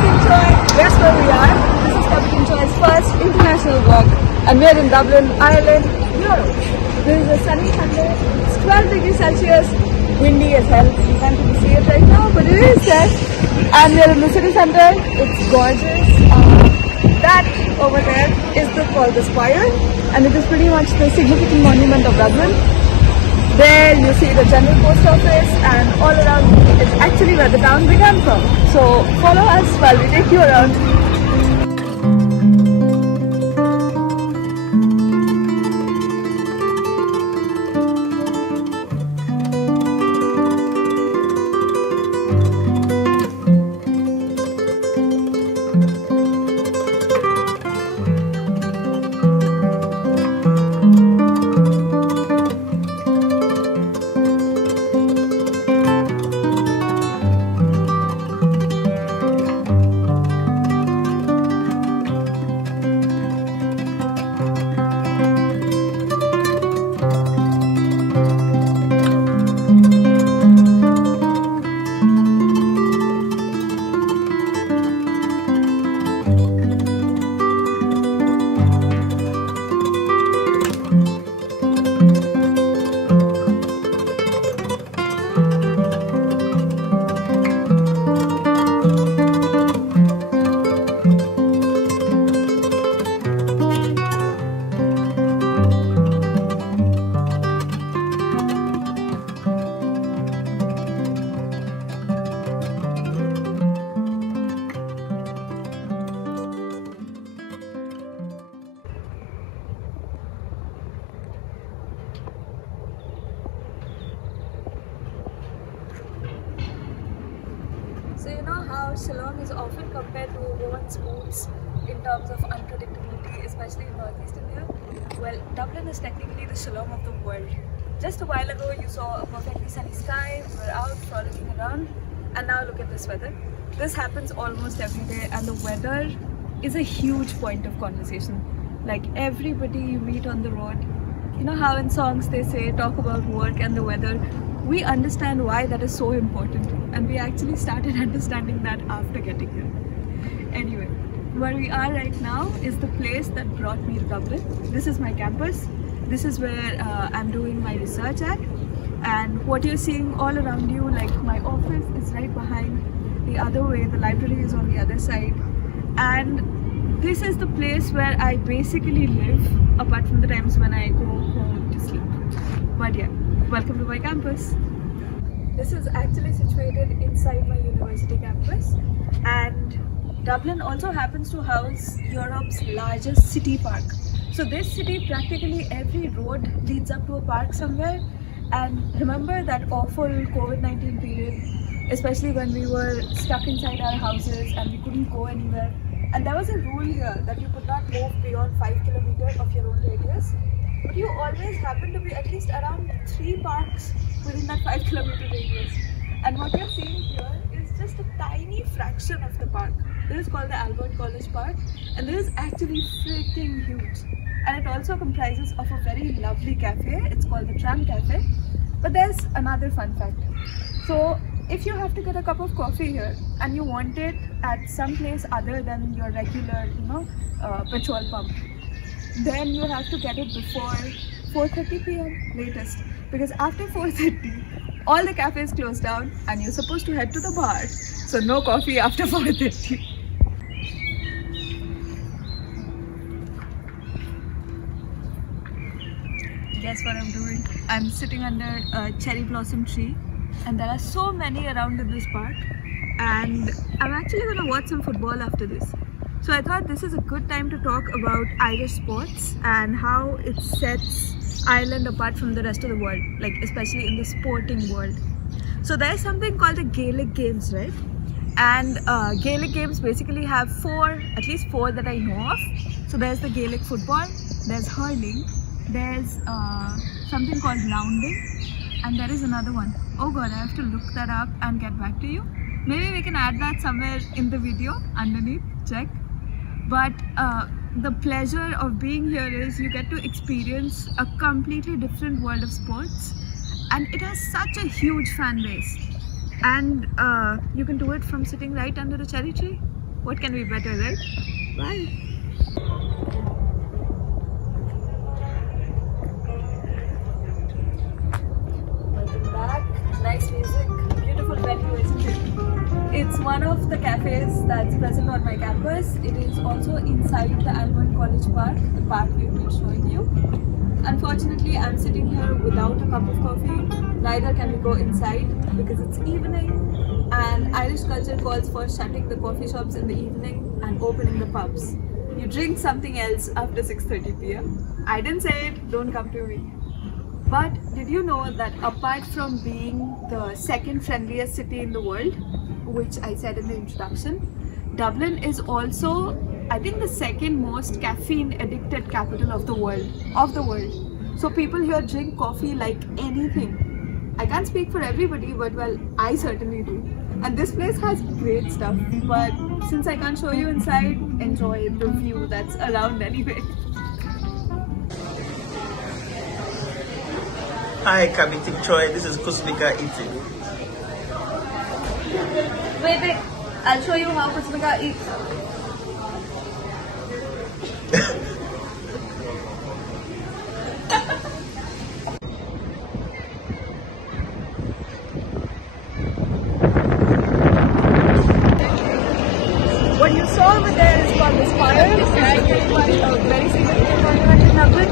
Tingchoi, guess where we are? This is Kabi Tingchoi's first international walk, and we are in Dublin, Ireland, Europe. This is a sunny Sunday, it's 12 degrees Celsius, windy as hell, you can't really see it right now, but it is there. And we are in the city centre, it's gorgeous. That over there is called the Spire, and it is pretty much the significant monument of Dublin. There you see the general post office, and all around is actually where the town began from. So follow us while we take you around. So you know how Shillong is often compared to Owen's moods in terms of unpredictability, especially in northeast India? Well, Dublin is technically the Shillong of the world. Just a while ago you saw a perfectly sunny sky, we were out frolicking around, and now look at this weather. This happens almost every day, and the weather is a huge point of conversation. Like everybody you meet on the road, you know how in songs they say talk about work and the weather. We understand why that is so important, and we actually started understanding that after getting here. Anyway, where we are right now is the place that brought me to Dublin. This is my campus. This is where I'm doing my research at, and what you're seeing all around you, like my office is right behind. The other way, the library is on the other side, and this is the place where I basically live, apart from the times when I go home to sleep. But yeah, welcome to my campus. This is actually situated inside my university campus, and Dublin also happens to house Europe's largest city park. So this city, practically every road leads up to a park somewhere. And remember that awful COVID-19 period, especially when we were stuck inside our houses and we couldn't go anywhere. And there was a rule here that you could not move beyond 5 kilometers of your own radius. But you always happen to be at least around 3 parks within that 5 kilometer radius. And what you're seeing here is just a tiny fraction of the park. This is called the Albert College Park, and this is actually freaking huge. And it also comprises of a very lovely cafe. It's called the Tram Cafe. But there's another fun fact. So if you have to get a cup of coffee here and you want it at some place other than your regular, petrol pump, then you have to get it before 4:30 p.m. latest, because after 4:30 all the cafes close down and you're supposed to head to the bar. So no coffee after 4:30. I'm sitting under a cherry blossom tree, and there are so many around in this park, and I'm actually going to watch some football after this. So I thought this is a good time to talk about Irish sports and how it sets Ireland apart from the rest of the world, like especially in the sporting world. So there's something called the Gaelic games, right? And Gaelic games basically have at least four that I know of. So there's the Gaelic football, there's hurling, there's something called rounding, and there is another one. Oh god, I have to look that up and get back to you. Maybe we can add that somewhere in the video underneath, check. But the pleasure of being here is you get to experience a completely different world of sports, and it has such a huge fan base. And you can do it from sitting right under the cherry tree. What can be better, right? Bye. Welcome back. Nice music. Beautiful venue, isn't it? It's one of the cafes that's present on my campus. It is also inside the Almond College Park, the park we've been showing you. Unfortunately, I'm sitting here without a cup of coffee. Neither can we go inside because it's evening, and Irish culture calls for shutting the coffee shops in the evening and opening the pubs. You drink something else after 6:30 p.m. I didn't say it, don't come to me. But did you know that apart from being the second friendliest city in the world, which I said in the introduction, Dublin is also, I think, the second most caffeine addicted capital of the world. So people here drink coffee like anything. I can't speak for everybody, but well, I certainly do. And this place has great stuff, but since I can't show you inside, enjoy the view that's around anyway. Hi, Kabi Tingchoi. This is Kusmika eating. Wait, I'll show you how Kusmika eats. What you saw over there is called the spire. This is a very significant monument in Dublin.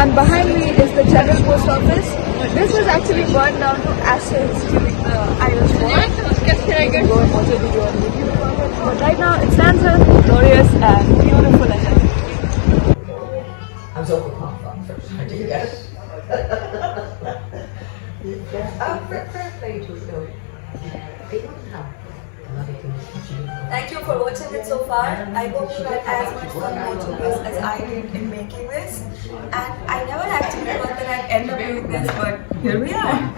And behind me is the General Post Office. This was actually burned down to ashes during the Irish War. You can go and watch a video on YouTube about it. But right now it stands here, glorious and beautiful as ever. I'm so pumped first. Did you get it? Fair play to you. They don't have another thing. Thank you for watching it so far. I hope you had as much fun watching this as I did in making this. And I never actually thought that I'd end up doing this, but here we are.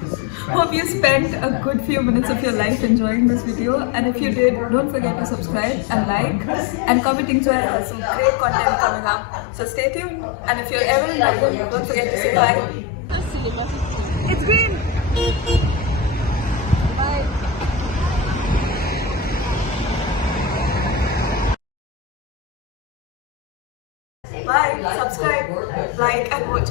Hope you spent a good few minutes of your life enjoying this video. And if you did, don't forget to subscribe and like and comment Tingchoi has some great content coming up. So stay tuned. And if you're ever in Dublin, don't forget to say bye. It's green. Bye. Bye, subscribe, like and watch.